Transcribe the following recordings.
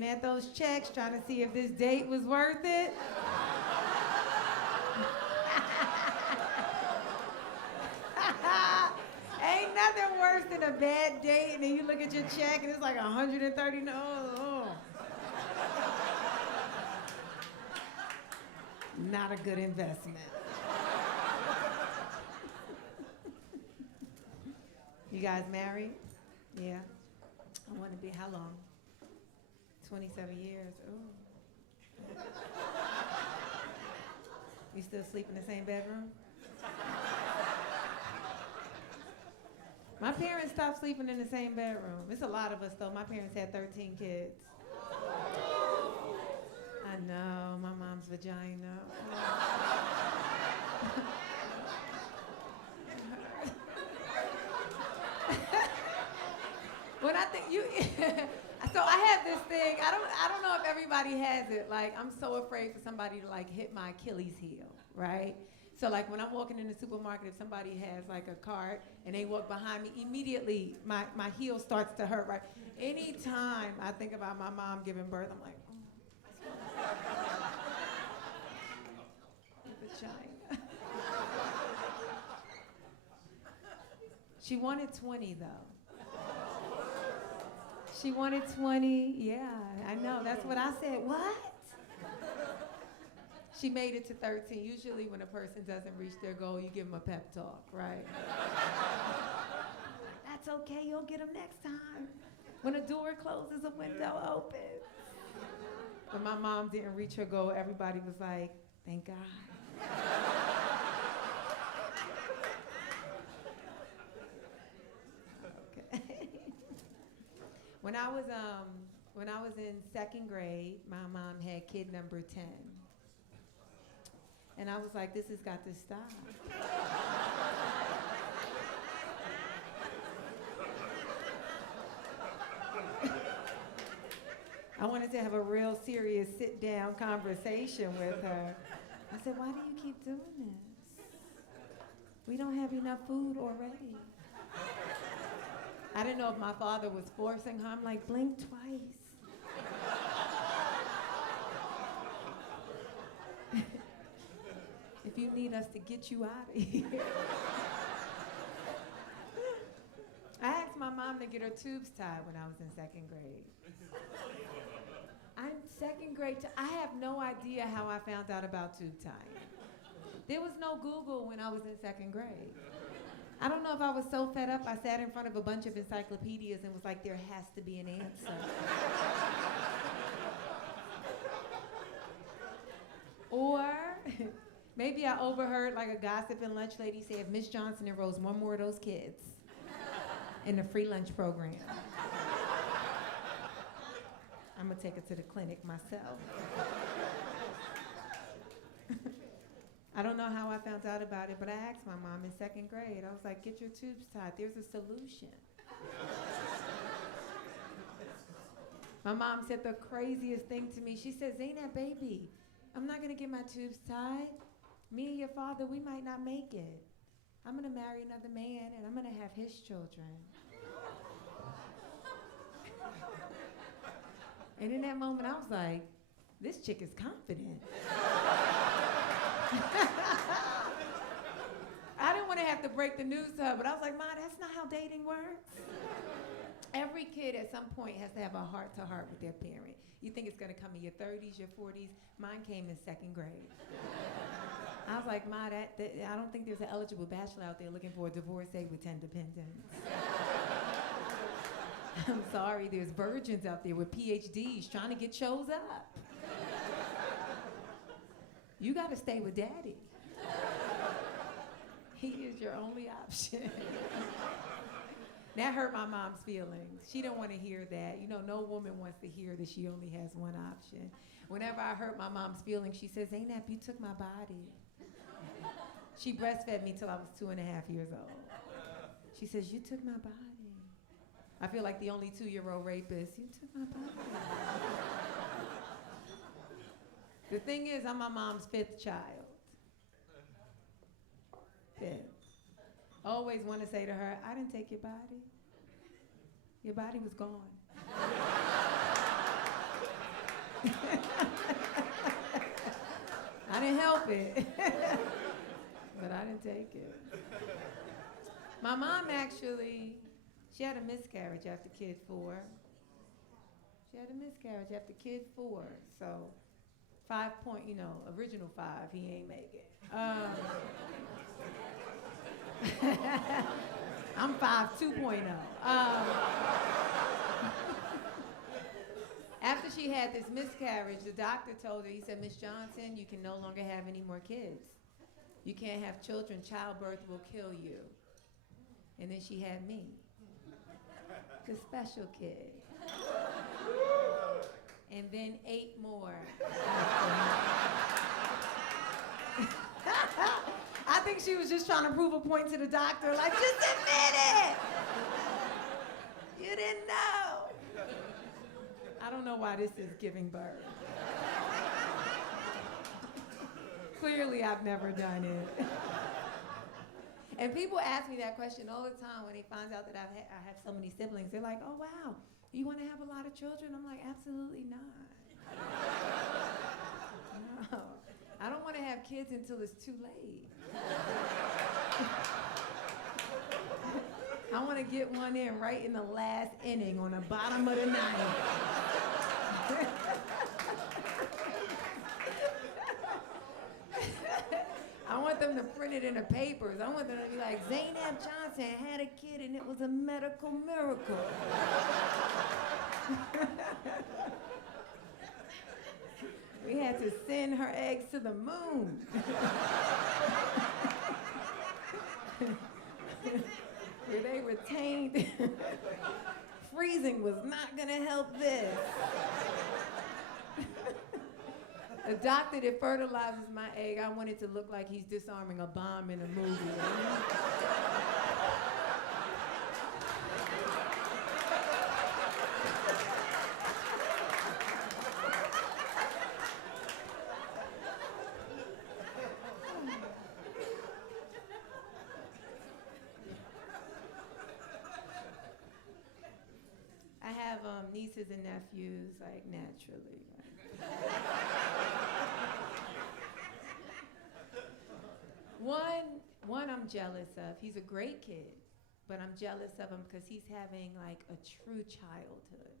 looking at those checks, trying to see if this date was worth it. Ain't nothing worse than a bad date, and then you look at your check and it's like 130. Not a good investment. You guys married? Yeah. I want to be, how long? 27 years. Ooh. You still sleep in the same bedroom? My parents stopped sleeping in the same bedroom. It's a lot of us, though. My parents had 13 kids. I know, my mom's vagina. When I think you, so I have this thing. I don't know if everybody has it. Like, I'm so afraid for somebody to like hit my Achilles heel, right? So like when I'm walking in the supermarket, if somebody has like a cart and they walk behind me, immediately my heel starts to hurt, right? Anytime I think about my mom giving birth, I'm like, vagina. She wanted 20 though. She wanted 20, yeah, I know, that's what I said, what? She made it to 13. Usually when a person doesn't reach their goal, you give them a pep talk, right? That's okay, you'll get them next time. When a door closes, a window opens. When my mom didn't reach her goal, everybody was like, thank God. Okay. When I was in second grade, my mom had kid number 10. And I was like, this has got to stop. I wanted to have a real serious sit-down conversation with her. I said, why do you keep doing this? We don't have enough food already. I didn't know if my father was forcing her. I'm like, blink twice. If you need us to get you out of here. I asked my mom to get her tubes tied when I was in second grade. I'm second grade. I have no idea how I found out about tube tying. There was no Google when I was in second grade. I don't know if I was so fed up, I sat in front of a bunch of encyclopedias and was like, there has to be an answer. Or maybe I overheard like a gossiping lunch lady say, if Miss Johnson enrolls one more of those kids in the free lunch program, I'm gonna take her to the clinic myself. I don't know how I found out about it, but I asked my mom in second grade. I was like, get your tubes tied. There's a solution. My mom said the craziest thing to me. She said, Zainab, baby, I'm not going to get my tubes tied. Me and your father, we might not make it. I'm going to marry another man, and I'm going to have his children. And in that moment, I was like, this chick is confident. I didn't want to have to break the news to her, but I was like, Ma, that's not how dating works. Every kid at some point has to have a heart-to-heart with their parent. You think it's going to come in your 30s, your 40s. Mine came in second grade. I was like, Ma, I don't think there's an eligible bachelor out there looking for a divorcee with 10 dependents. I'm sorry, there's virgins out there with PhDs trying to get chose up. You got to stay with daddy. He is your only option. That hurt my mom's feelings. She didn't want to hear that. You know, no woman wants to hear that she only has one option. Whenever I hurt my mom's feelings, she says, Zainab, you took my body. She breastfed me till I was 2.5 years old. She says, you took my body. I feel like the only 2-year-old rapist. You took my body. The thing is, I'm my mom's 5th child. 5th. Always want to say to her, I didn't take your body. Your body was gone. I didn't help it. But I didn't take it. My mom actually, she had a miscarriage after kid 4. She had a miscarriage after kid 4. So 5 point, original 5, he ain't make it. I'm 5 2.0. After she had this miscarriage, the doctor told her, he said, Miss Johnson, you can no longer have any more kids. You can't have children. Childbirth will kill you. And then she had me, the special kid. And then 8 more. I think she was just trying to prove a point to the doctor, like, just admit it. You didn't know. I don't know why this is giving birth. Clearly, I've never done it. And people ask me that question all the time when they find out that I have so many siblings. They're like, oh, wow, you want to have a lot of children? I'm like, absolutely not. No, I don't want to have kids until it's too late. I want to get one in right in the last inning on the bottom of the ninth. I want them to print it in the papers. I want them to be like, Zainab Johnson had a kid and it was a medical miracle. We had to send her eggs to the moon. Where they retained. Freezing was not gonna help this. The doctor that fertilizes my egg, I want it to look like he's disarming a bomb in a movie. I have nieces and nephews, like, naturally. One I'm jealous of. He's a great kid, but I'm jealous of him because he's having like a true childhood.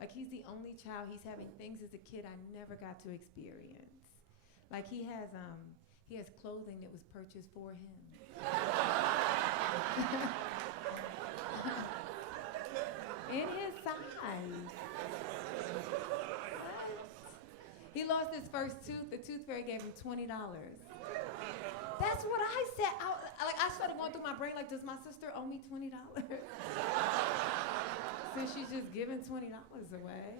Like he's the only child, he's having things as a kid I never got to experience. Like he has clothing that was purchased for him. In his size. He lost his first tooth. The tooth fairy gave him $20. That's what I said. I started going through my brain like, does my sister owe me $20? Since she's just giving $20 away.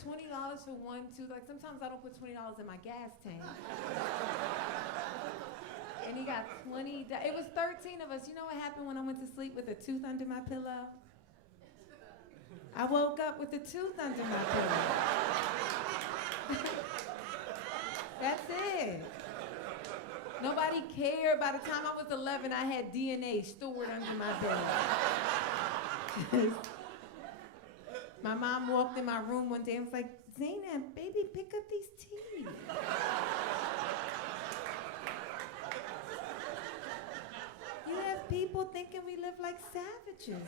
$20 for one tooth. Like sometimes I don't put $20 in my gas tank. And he got 20. It was 13 of us. You know what happened when I went to sleep with a tooth under my pillow? I woke up with a tooth under my pillow. That's it. Nobody cared. By the time I was 11, I had DNA stored under my bed. My mom walked in my room one day and was like, Zainab, baby, pick up these teeth. You have people thinking we live like savages.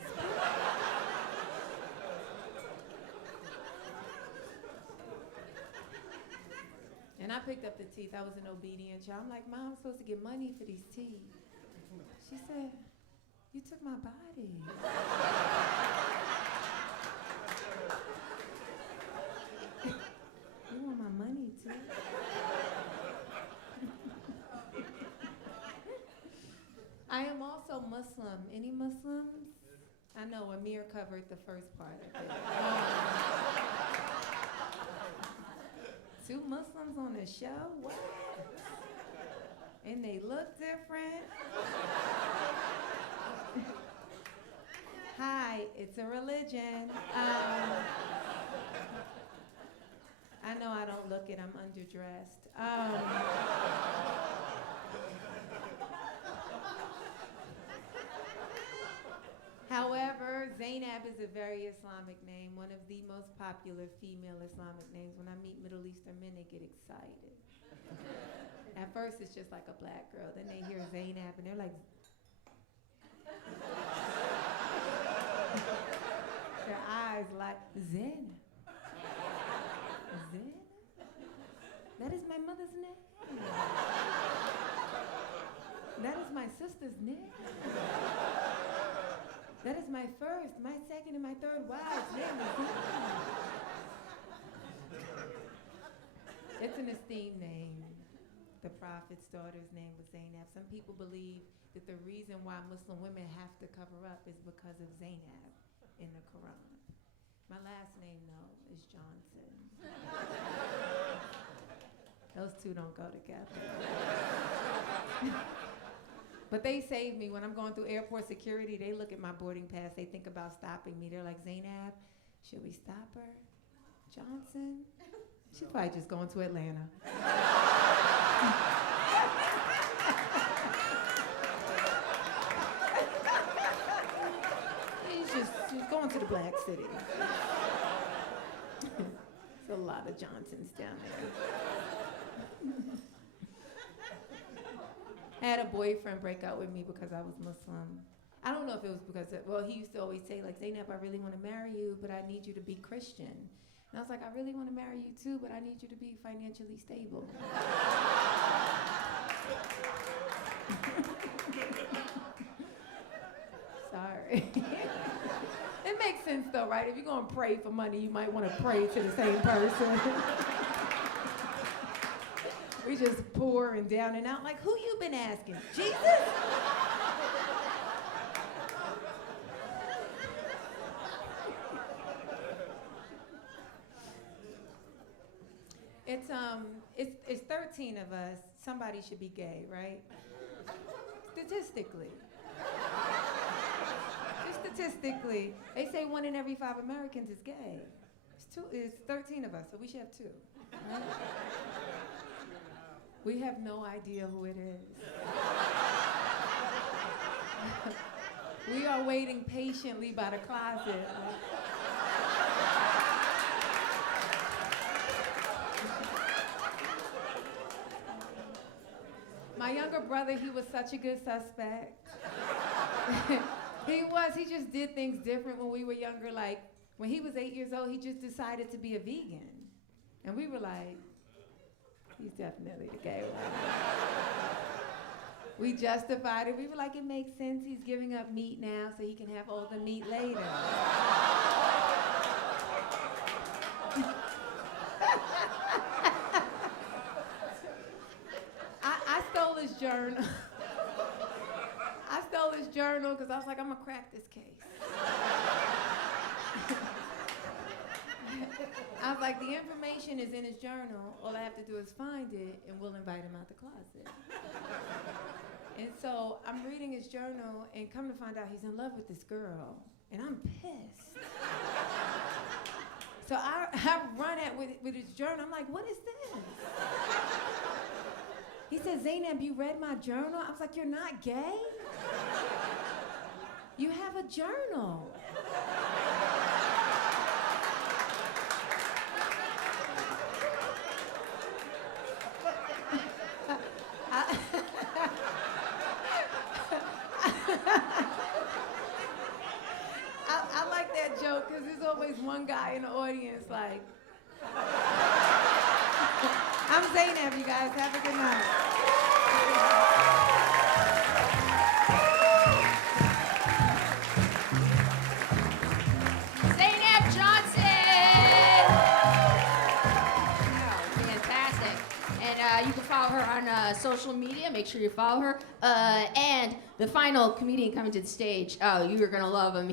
And I picked up the teeth. I was an obedient child. I'm like, Mom, I'm supposed to get money for these teeth. She said, you took my body. You want my money, too? I am also Muslim. Any Muslims? I know Amir covered the first part of it. 2 Muslims on the show? What? And they look different? Hi, it's a religion. I know I don't look it, I'm underdressed. However, Zainab Zainab is a very Islamic name, one of the most popular female Islamic names. When I meet Middle Eastern men, they get excited. At first, it's just like a black girl. Then they hear Zainab, and they're like, their eyes like, Zainab. Zainab? That is my mother's name. That is my sister's name. That is my first, my second, and my third wife's name is Zainab. It's an esteemed name. The Prophet's daughter's name was Zainab. Some people believe that the reason why Muslim women have to cover up is because of Zainab in the Quran. My last name, though, is Johnson. Those two don't go together. But they saved me. When I'm going through airport security, they look at my boarding pass. They think about stopping me. They're like, Zainab, should we stop her? Johnson? She's probably just going to Atlanta. She's going to the Black City. There's a lot of Johnsons down there. I had a boyfriend break up with me because I was Muslim. I don't know if it was because, he used to always say, like, Zainab, I really want to marry you, but I need you to be Christian. And I was like, I really want to marry you too, but I need you to be financially stable. Sorry. It makes sense though, right? If you're going to pray for money, you might want to pray to the same person. We just poor and down and out. Like, who you been asking? Jesus? It's 13 of us. Somebody should be gay, right? Statistically. Just statistically. They say 1 in every 5 Americans is gay. It's 13 of us, so we should have 2. Right? We have no idea who it is. We are waiting patiently by the closet. My younger brother, he was such a good suspect. He just did things different when we were younger. Like, when he was 8 years old, he just decided to be a vegan. And we were like, he's definitely the gay one. We justified it. We were like, it makes sense. He's giving up meat now so he can have all the meat later. I stole his journal. I stole his journal because I was like, I'm going to crack this case. I was like, the information is in his journal. All I have to do is find it, and we'll invite him out the closet. And so I'm reading his journal, and come to find out he's in love with this girl, and I'm pissed. So I run with his journal. I'm like, what is this? He said, Zainab, you read my journal? I was like, you're not gay? You have a journal. I like that joke because there's always one guy in the audience like, I'm Zainab, you guys. Have a good night. Zainab Johnson! Wow, fantastic. And you can follow her on social media. Make sure you follow her. And the final comedian coming to the stage, oh, you are going to love him.